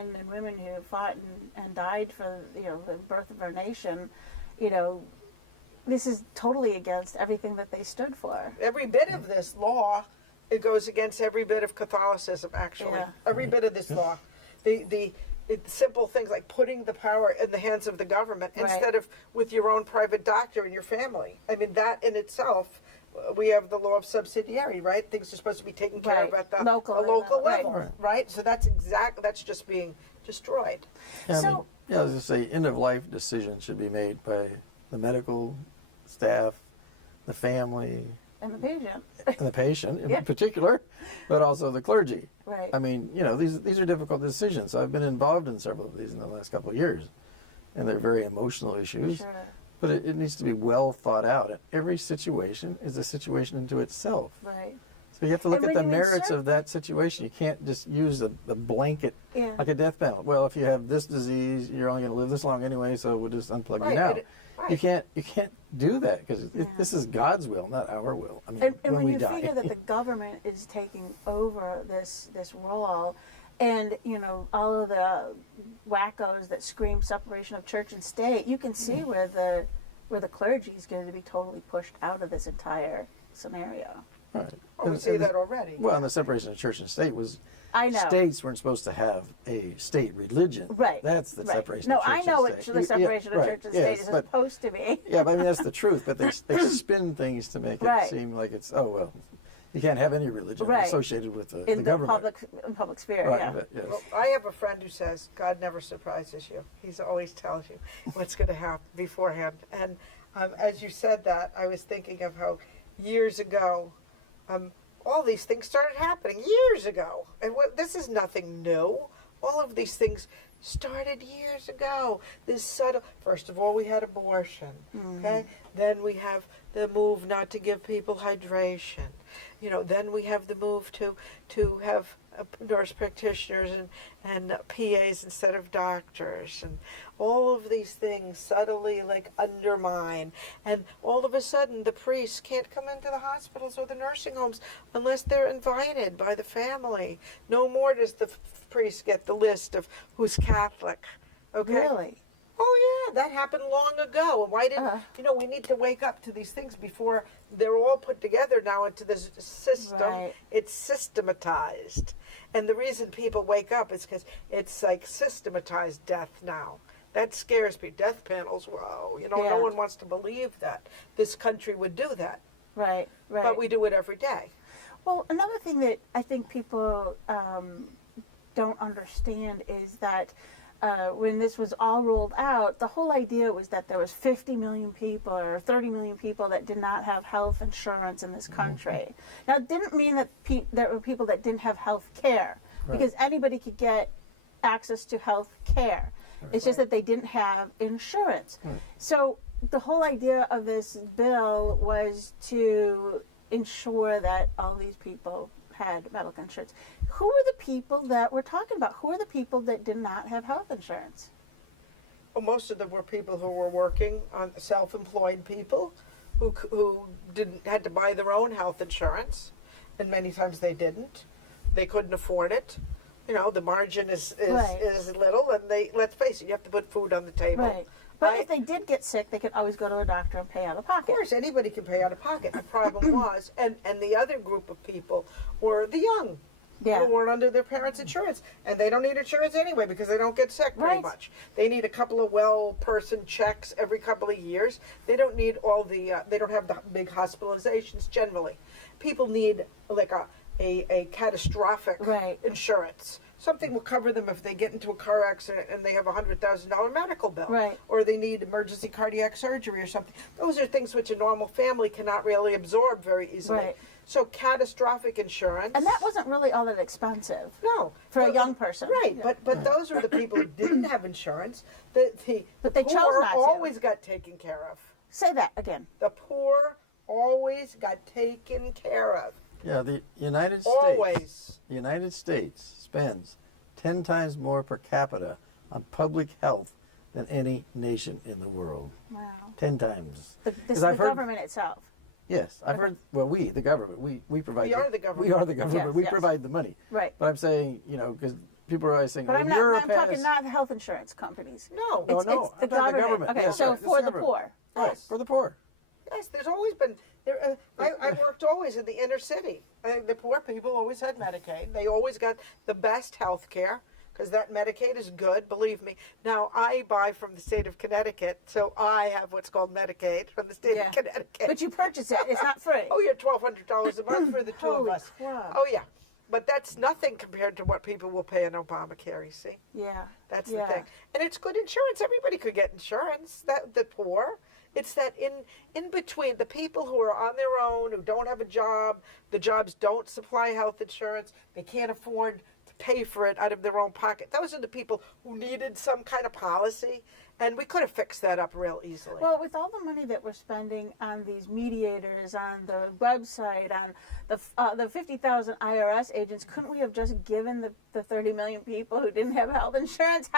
and women who fought and died for the birth of our nation, you know, this is totally against everything that they stood for. Every bit of this law, it goes against every bit of Catholicism, actually. Yeah. Every bit of this law. The simple things like putting the power in the hands of the government instead of with your own private doctor and your family. I mean, that in itself, we have the law of subsidiarity, right? Things are supposed to be taken care of at the local level, right? So that's just being destroyed. Yeah, I was going to say, end-of-life decisions should be made by the medical staff, the family, and the patient. And the patient in particular, but also the clergy. Right. I mean, these are difficult decisions. I've been involved in several of these in the last couple of years, and they're very emotional issues. Sure. But it needs to be well thought out. And every situation is a situation into itself. Right. So you have to look at the merits of that situation. You can't just use a blanket, like a death penalty. Well, if you have this disease, you're only going to live this long anyway, so we'll just unplug you now. You can't do that because this is God's will, not our will. I mean, and when we you die. figure that the government is taking over this role, and all of the wackos that scream separation of church and state, you can see where the clergy is going to be totally pushed out of this entire scenario. Right. Oh, we see that already. Well, and the separation of church and state was states weren't supposed to have a state religion. Right. That's the separation no, of church I know and what state. the separation of church and state is supposed to be. Yeah, but I mean, that's the truth. But they spin things to make it seem like it's, you can't have any religion associated with the government. In public sphere, But, yes. Well, I have a friend who says God never surprises you. He always tells you what's going to happen beforehand. And as you said that, I was thinking of how years ago, all these things started happening years ago. And this is nothing new. All of these things started years ago. First of all, we had abortion. Okay? Then we have the move not to give people hydration. Then we have the move to have nurse practitioners and PAs instead of doctors, and all of these things subtly undermine, and all of a sudden the priests can't come into the hospitals or the nursing homes unless they're invited by the family. No more does the priest get the list of who's Catholic. Okay? Really? Oh yeah, that happened long ago. And why didn't we need to wake up to these things before they're all put together now into this system. Right. It's systematized. And the reason people wake up is because it's like systematized death now. That scares me. Death panels, whoa. No one wants to believe that this country would do that. Right. But we do it every day. Well, another thing that I think people don't understand is that when this was all rolled out, the whole idea was that there was 50 million people or 30 million people that did not have health insurance in this country. Now, it didn't mean that there were people that didn't have health care, because anybody could get access to health care. It's just that they didn't have insurance. So the whole idea of this bill was to ensure that all these people had medical insurance. Who are the people that we're talking about? Who are the people that did not have health insurance? Well, most of them were people who were working on self-employed people who had to buy their own health insurance, and many times they didn't. They couldn't afford it. The margin is little, and let's face it, you have to put food on the table. Right. But if they did get sick, they could always go to a doctor and pay out of pocket. Of course, anybody can pay out of pocket. The problem was, and the other group of people were the young, who weren't under their parents' insurance. And they don't need insurance anyway because they don't get sick very much. They need a couple of well-person checks every couple of years. They don't need they don't have the big hospitalizations generally. People need a catastrophic insurance. Something will cover them if they get into a car accident and they have a $100,000 medical bill. Right. Or they need emergency cardiac surgery or something. Those are things which a normal family cannot really absorb very easily. Right. So catastrophic insurance. And that wasn't really all that expensive. No. For a young person. Right. But those were the people who didn't have insurance. But they chose not to. Always got taken care of. Say that again. The poor always got taken care of. Yeah, the United States spends 10 times more per capita on public health than any nation in the world. Wow. 10 times. The government itself. Yes, I've heard. Well, the government, we provide. We are the government. We are the government. Yes, we provide the money. Right. But I'm saying, because people are always saying, But well, I'm Europe talking has... not the health insurance companies. No. No, It's the I'm talking government. Okay, Yes, so right, for the government. poor. Right, Yes. for the poor. Yes, there's always been. I worked always in the inner city. The poor people always had Medicaid. They always got the best health care because that Medicaid is good, believe me. Now, I buy from the state of Connecticut, so I have what's called Medicaid from the state of Connecticut. But you purchase it. It's not free. Oh, you're $1,200 a month for the two of Holy us. crap. Oh, yeah. But that's nothing compared to what people will pay in Obamacare, you see? Yeah. That's the thing. And it's good insurance. Everybody could get insurance, the poor. It's that in between, the people who are on their own, who don't have a job, the jobs don't supply health insurance, they can't afford to pay for it out of their own pocket. Those are the people who needed some kind of policy, and we could have fixed that up real easily. Well, with all the money that we're spending on these mediators, on the website, on the 50,000 IRS agents, couldn't we have just given the 30 million people who didn't have health insurance?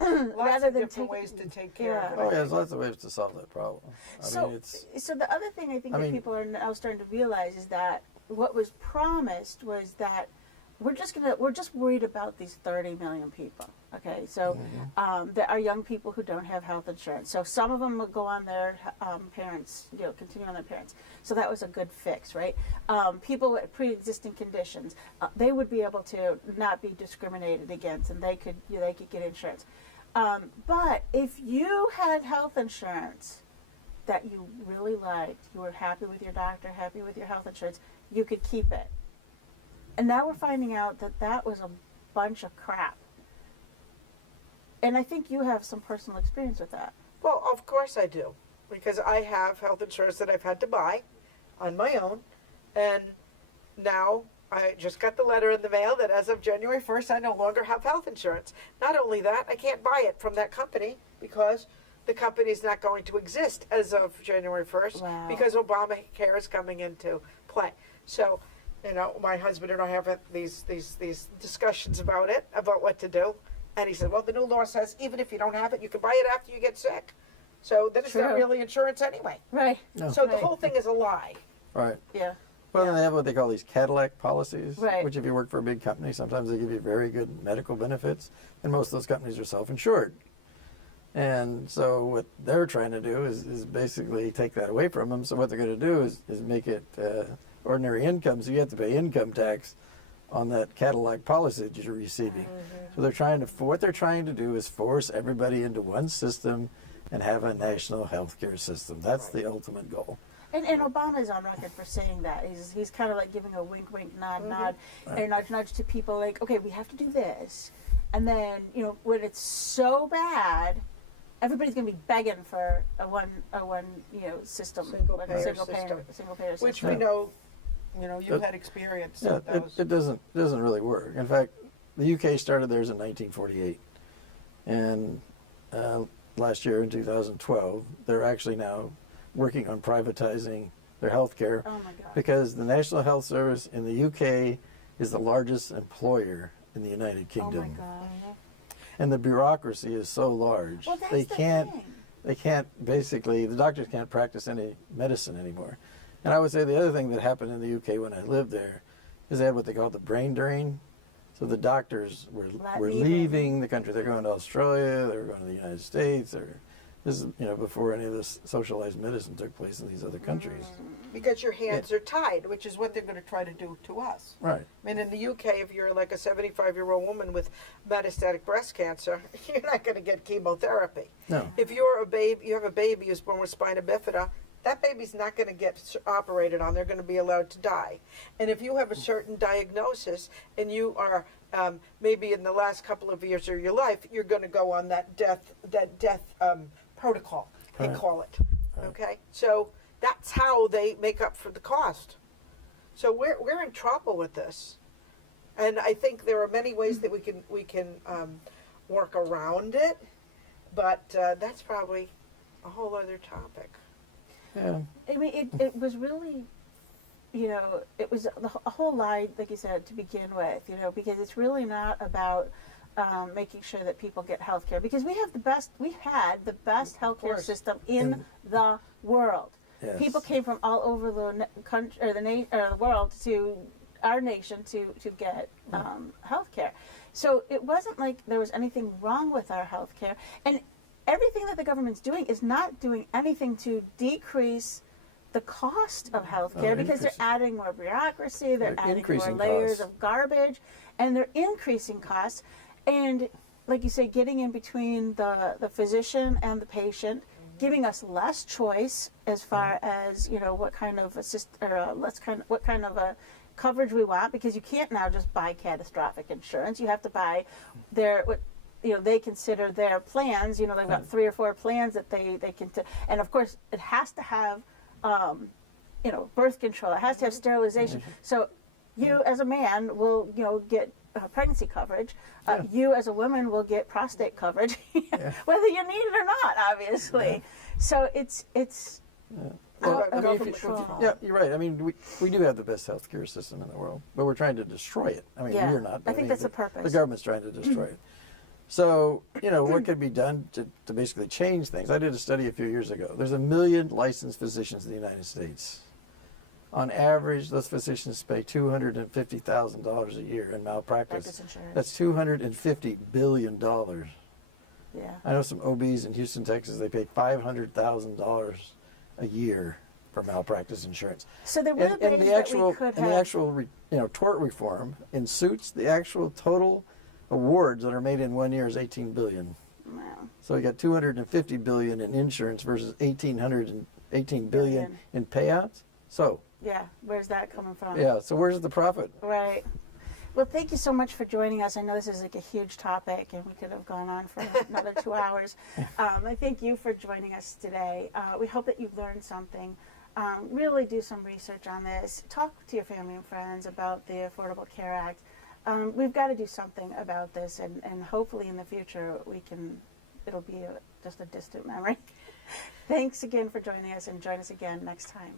Lots of different ways to take care of it. Oh, yeah, there's lots of ways to solve that problem. So the other thing I think that people are now starting to realize is that what was promised was that we're just worried about these 30 million people. Okay, so there are young people who don't have health insurance. So some of them will go on their parents, continue on their parents. So that was a good fix, right? People with pre-existing conditions, they would be able to not be discriminated against, and they could get insurance. But if you had health insurance that you really liked, you were happy with your doctor, happy with your health insurance, you could keep it. And now we're finding out that that was a bunch of crap. And I think you have some personal experience with that. Well, of course I do, because I have health insurance that I've had to buy on my own, and now I just got the letter in the mail that as of January 1st, I no longer have health insurance. Not only that, I can't buy it from that company because the company is not going to exist as of January 1st because Obamacare is coming into play. So, my husband and I have these discussions about it, about what to do. And he said, well, the new law says even if you don't have it, you can buy it after you get sick. So then it's not really insurance anyway. Right. No. So the whole thing is a lie. Right. Yeah. Well, then they have what they call these Cadillac policies, right. which if you work for a big company, sometimes they give you very good medical benefits, and most of those companies are self-insured. And so what they're trying to do is basically take that away from them. So what they're going to do is make it ordinary income, so you have to pay income tax on that Cadillac policy that you're receiving. So what they're trying to do is force everybody into one system and have a national health care system. That's the ultimate goal. And Obama's on record for saying that. He's kind of like giving a wink, wink, nod, nod, and nudge, nudge to people like, okay, we have to do this. And then, when it's so bad, everybody's going to be begging for a one system. Single payer system. Which we know, you had experience. Yeah, it doesn't really work. In fact, the UK started theirs in 1948. And last year in 2012, they're actually now working on privatizing their health care because the National Health Service in the UK is the largest employer in the United Kingdom. Oh my God. And the bureaucracy is so large. Well, that's they the can't basically, the doctors can't practice any medicine anymore. And I would say the other thing that happened in the UK when I lived there is they had what they call the brain drain. So the doctors were leaving the country. They're going to Australia, they were going to the United States, this is before any of this socialized medicine took place in these other countries. Because your hands are tied, which is what they're going to try to do to us. Right. I mean, in the UK, if you're like a 75-year-old woman with metastatic breast cancer, you're not going to get chemotherapy. No. If you're a baby, you have a baby who's born with spina bifida, that baby's not going to get operated on. They're going to be allowed to die. And if you have a certain diagnosis and you are maybe in the last couple of years of your life, you're going to go on that death protocol, they call it. Right. Okay, so that's how they make up for the cost. So we're in trouble with this, and I think there are many ways that we can work around it, but that's probably a whole other topic. Yeah. I mean, it was really, it was a whole lie, like you said, to begin with, because it's really not about making sure that people get health care, because we had the best health care system in the world. Yes. People came from all over the country or the world to our nation to get health care. So it wasn't like there was anything wrong with our health care. And everything that the government's doing is not doing anything to decrease the cost of health care, because they're adding more bureaucracy, they're adding more layers of garbage, and they're increasing costs. And like you say, getting in between the physician and the patient, giving us less choice as far as, you know, what kind of what kind of a coverage we want, because you can't now just buy catastrophic insurance. You have to buy what they consider their plans. You know, they've got 3 or 4 plans that they can, and of course it has to have birth control. It has to have sterilization. So you as a man will, get pregnancy coverage. You as a woman will get prostate coverage, whether you need it or not, obviously. Yeah. So it's Well, I mean, you're right. I mean, we do have the best healthcare system in the world, but we're trying to destroy it. I mean, we're not. I think that's the purpose. The government's trying to destroy it. So, what could be done to basically change things? I did a study a few years ago. There's 1 million licensed physicians in the United States. On average, those physicians pay $250,000 a year in malpractice. That's $250 billion. Yeah. I know some OBs in Houston, Texas, they pay $500,000 a year for malpractice insurance. So there were ways that we could have... And the actual, tort reform in suits, the actual total awards that are made in 1 year is $18 billion. Wow. So we got $250 billion in insurance versus $18 billion in payouts. So... yeah, where's that coming from? Yeah, so where's the profit? Right. Well, thank you so much for joining us. I know this is like a huge topic, and we could have gone on for another 2 hours. I thank you for joining us today. We hope that you've learned something. Really do some research on this. Talk to your family and friends about the Affordable Care Act. We've got to do something about this, and hopefully in the future it'll be just a distant memory. Thanks again for joining us, and join us again next time.